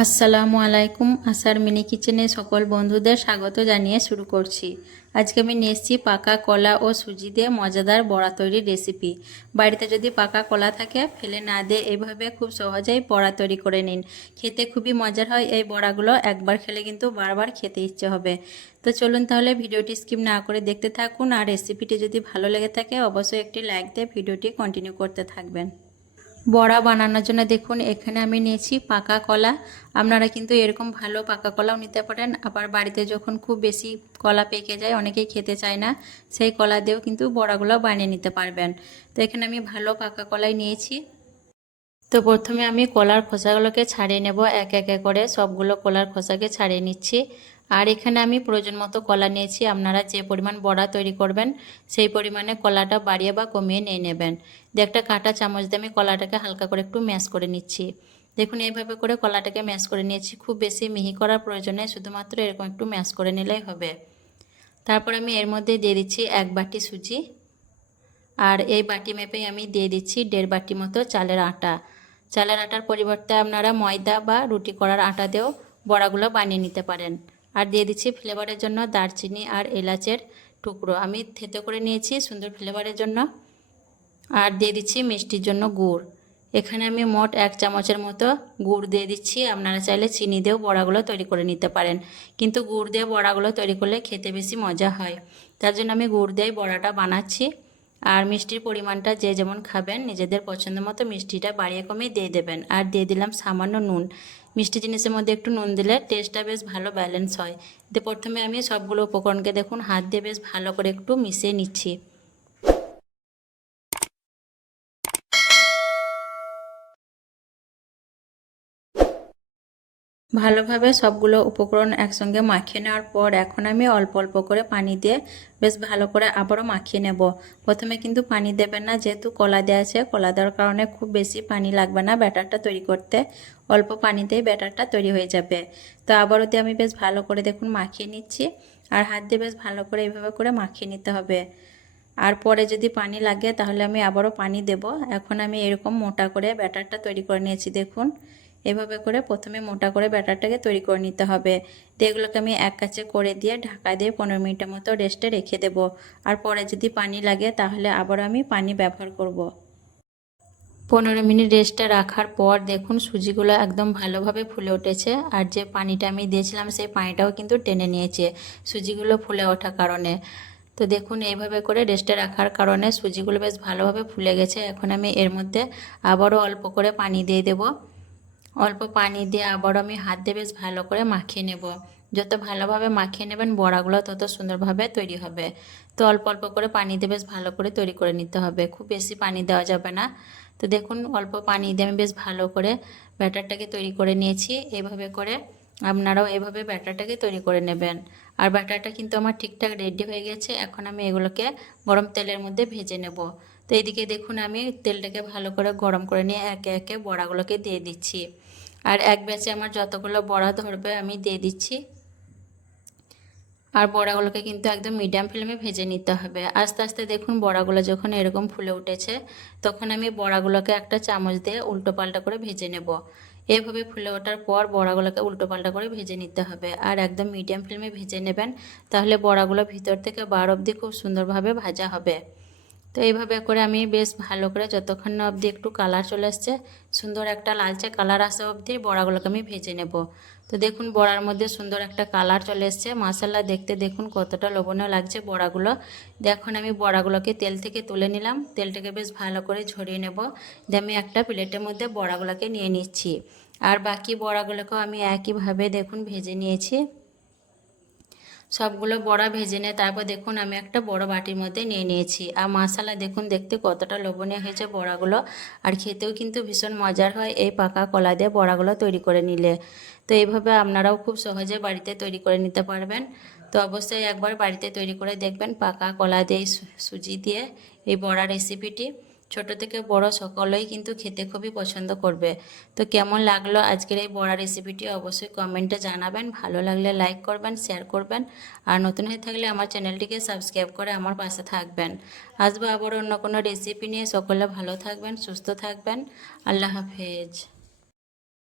আসসালামু আলাইকুম, আসার মিনি কিচেনে সকল বন্ধুদের স্বাগত জানিয়ে শুরু করছি। আজকে আমি নিয়ে এসেছি পাকা কলা ও সুজি দিয়ে মজাদার বড়া তৈরির রেসিপি বাড়িতে যদি পাকা কলা থাকে, ফেলে না দিয়ে এইভাবে খুব সহজেই বড়া তৈরি করে নিন। খেতে খুবই মজার হয়, এই বড়াগুলো একবার খেলে কিন্তু বারবার খেতে ইচ্ছে হবে। তো চলুন তাহলে ভিডিওটি স্কিপ না করে দেখতে থাকুন, আর রেসিপিটি যদি ভালো লেগে থাকে, অবশ্যই একটি লাইক দিয়ে ভিডিওটি কন্টিনিউ করতে থাকবেন। বড়া বানানোর জন্য দেখুন, এখানে আমি নিয়েছি পাকা কলা। আপনারা কিন্তু এরকম ভালো পাকা কলাও নিতে পারেন। আবার বাড়িতে যখন খুব বেশি কলা পেকে যায়, অনেকেই খেতে চায় না, সেই কলা দিয়েও কিন্তু বড়াগুলো বানিয়ে নিতে পারবেন। তো এখানে আমি ভালো পাকা কলাই নিয়েছি। তো প্রথমে আমি কলার খোসাগুলোকে ছাড়িয়ে নেব, এক একে করে সবগুলো কলার খোসাকে ছাড়িয়ে নিচ্ছি। আর এখানে আমি প্রয়োজন মতো কলা নিয়েছি। আপনারা যে পরিমাণ বড়া তৈরি করবেন, সেই পরিমাণে কলাটা বাড়িয়ে বা কমিয়ে নিয়ে নেবেন। দিয়ে একটা কাঁটা চামচ দিয়ে আমি কলাটাকে হালকা করে একটু ম্যাশ করে নিচ্ছি। দেখুন, এইভাবে করে কলাটাকে ম্যাশ করে নিয়েছি। খুব বেশি মিহি করার প্রয়োজনে শুধুমাত্র এরকম একটু ম্যাশ করে নিলেই হবে। তারপর আমি এর মধ্যে দিয়ে দিচ্ছি এক বাটি সুজি। আর এই বাটি মেপেই আমি দিয়ে দিচ্ছি দেড় বাটি মতো চালের আটা। চালের আটার পরিবর্তে আপনারা ময়দা বা রুটি করার আটা দিয়েও বড়াগুলো বানিয়ে নিতে পারেন। আর দিয়ে দিচ্ছি ফ্লেভারের জন্য দারচিনি আর এলাচের টুকরো। আমি থেতে করে নিয়েছি সুন্দর ফ্লেভারের জন্য। আর দিয়ে দিচ্ছি মিষ্টির জন্য গুড়। এখানে আমি মোট এক চামচের মতো গুড় দিয়ে দিচ্ছি। আপনারা চাইলে চিনি দিয়েও বড়াগুলো তৈরি করে নিতে পারেন। কিন্তু গুড় দিয়ে বড়াগুলো তৈরি করলে খেতে বেশি মজা হয়। তার জন্য আমি গুড় দিয়েই বড়াটা বানাচ্ছি। আর মিষ্টির পরিমাণটা যে যেমন খাবেন, নিজেদের পছন্দ মতো মিষ্টিটা বাড়িয়ে কমিয়ে দিয়ে দেবেন। আর দিয়ে দিলাম সামান্য নুন। মিষ্টি জিনিসের মধ্যে একটু নুন দিলে টেস্টটা বেশ ভালো ব্যালেন্স হয়। প্রথমে আমি সবগুলো উপকরণকে দেখুন, হাত দিয়ে বেশ ভালো করে একটু মিশিয়ে নিচ্ছি। ভালোভাবে সবগুলো উপকরণ একসঙ্গে মাখিয়ে নেওয়ার পর এখন আমি অল্প অল্প করে পানি দিয়ে বেশ ভালো করে আবারও মাখিয়ে নেব। প্রথমে কিন্তু পানি দেবেন না, যেহেতু কলা দেওয়া আছে, কলা দেওয়ার কারণে খুব বেশি পানি লাগবে না ব্যাটারটা তৈরি করতে। অল্প পানিতেই ব্যাটারটা তৈরি হয়ে যাবে। তো আবারও দিয়ে আমি বেশ ভালো করে দেখুন মাখিয়ে নিচ্ছি। আর হাত দিয়ে বেশ ভালো করে এইভাবে করে মাখিয়ে নিতে হবে। আর পরে যদি পানি লাগে তাহলে আমি আবারও পানি দেব। এখন আমি এরকম মোটা করে ব্যাটারটা তৈরি করে নিয়েছি, দেখুন। এভাবে করে প্রথমে মোটা করে ব্যাটারটাকে তৈরি করে নিতে হবে। তো এগুলোকে আমি এক কাছে করে দিয়ে ঢাকা দিয়ে পনেরো মিনিটের মতো রেস্টে রেখে দেব। আর পরে যদি পানি লাগে তাহলে আবার আমি পানি ব্যবহার করব। পনেরো মিনিট রেস্টে রাখার পর দেখুন সুজিগুলো একদম ভালোভাবে ফুলে উঠেছে। আর যে পানিটা আমি দিয়েছিলাম সেই পানিটাও কিন্তু টেনে নিয়েছে সুজিগুলো ফুলে ওঠার কারণে। তো দেখুন এইভাবে করে রেস্টে রাখার কারণে সুজিগুলো বেশ ভালোভাবে ফুলে গেছে। এখন আমি এর মধ্যে আবারও অল্প করে পানি দিয়ে দেবো। অল্প পানি দিয়ে আবার আমি হাত দিয়ে বেশ ভালো করে মাখিয়ে নেব। যত ভালোভাবে মাখিয়ে নেবেন বড়াগুলো তত সুন্দরভাবে তৈরি হবে। তো অল্প অল্প করে পানি দিয়ে বেশ ভালো করে তৈরি করে নিতে হবে। খুব বেশি পানি দেওয়া যাবে না। তো দেখুন, অল্প পানি দিয়ে আমি বেশ ভালো করে ব্যাটারটাকে তৈরি করে নিয়েছি। এভাবে করে আপনারাও এভাবে ব্যাটারটাকে তৈরি করে নেবেন। আর ব্যাটারটা কিন্তু আমার ঠিকঠাক রেডি হয়ে গেছে। এখন আমি এগুলোকে গরম তেলের মধ্যে ভেজে নেব। তো এইদিকে দেখুন, আমি তেলটাকে ভালো করে গরম করে নিয়ে একে একে বড়াগুলোকে দিয়ে দিচ্ছি। আর এক ব্যাচে আমার যতগুলো বড়া ধরবে, আমি দিয়ে দিচ্ছি। আর বড়াগুলোকে কিন্তু একদম মিডিয়াম ফ্লেমে ভেজে নিতে হবে। আস্তে আস্তে দেখুন, বড়াগুলো যখন এরকম ফুলে উঠেছে, তখন আমি বড়াগুলোকে একটা চামচ দিয়ে উল্টো পাল্টা করে ভেজে নেব। এভাবে ফুলে ওঠার পর বড়াগুলোকে উল্টো পাল্টা করে ভেজে নিতে হবে। আর একদম মিডিয়াম ফ্লেমে ভেজে নেবেন, তাহলে বড়াগুলো ভিতর থেকে বার অবধি খুব সুন্দরভাবে ভাজা হবে। তো এইভাবে করে আমি বেশ ভালো করে যতক্ষণ না অবধি একটু কালার চলে আসছে, সুন্দর একটা লালচে কালার আসা অবধি বড়াগুলোকে আমি ভেজে নেব। তো দেখুন বড়ার মধ্যে সুন্দর একটা কালার চলে এসছে। মশালা দেখতে দেখুন কতটা লোভনীয় লাগছে বড়াগুলো। দেখুন আমি বড়াগুলোকে তেল থেকে তুলে নিলাম। তেলটাকে বেশ ভালো করে ঝরিয়ে নেব। দিয়ে আমি একটা প্লেটের মধ্যে বড়াগুলোকে নিয়ে নিচ্ছি। আর বাকি বড়াগুলোকেও আমি একইভাবে দেখুন ভেজে নিয়েছি। সবগুলো বড়া ভেজে নিয়ে তারপর দেখুন আমি একটা বড় বাটির মধ্যে নিয়ে নিয়েছি। আর মশালা দেখুন, দেখতে কতটা লোভনীয় হয়েছে বড়াগুলো। আর খেতেও কিন্তু ভীষণ মজার হয় এই পাকা কলা দিয়ে বড়াগুলো তৈরি করে নিলে। তো এইভাবে আপনারাও খুব সহজে বাড়িতে তৈরি করে নিতে পারবেন। তো অবশ্যই একবার বাড়িতে তৈরি করে দেখবেন পাকা কলা দিয়ে সুজি দিয়ে এই বড়া রেসিপিটি ছোট থেকে বড় সকলেই কিন্তু খেতে খুবই পছন্দ করবে। তো কেমন লাগল আজকের এই বড়া রেসিপিটি অবশ্যই কমেন্টে জানাবেন। ভালো লাগলে লাইক করবেন শেয়ার করবেন। আর নতুন হয়ে থাকলে আমার চ্যানেলটিকে সাবস্ক্রাইব করে আমার পাশে থাকবেন। আসব আবার অন্য কোনো রেসিপি নিয়ে। সকলে ভালো থাকবেন, সুস্থ থাকবেন। আল্লাহ হাফেজ।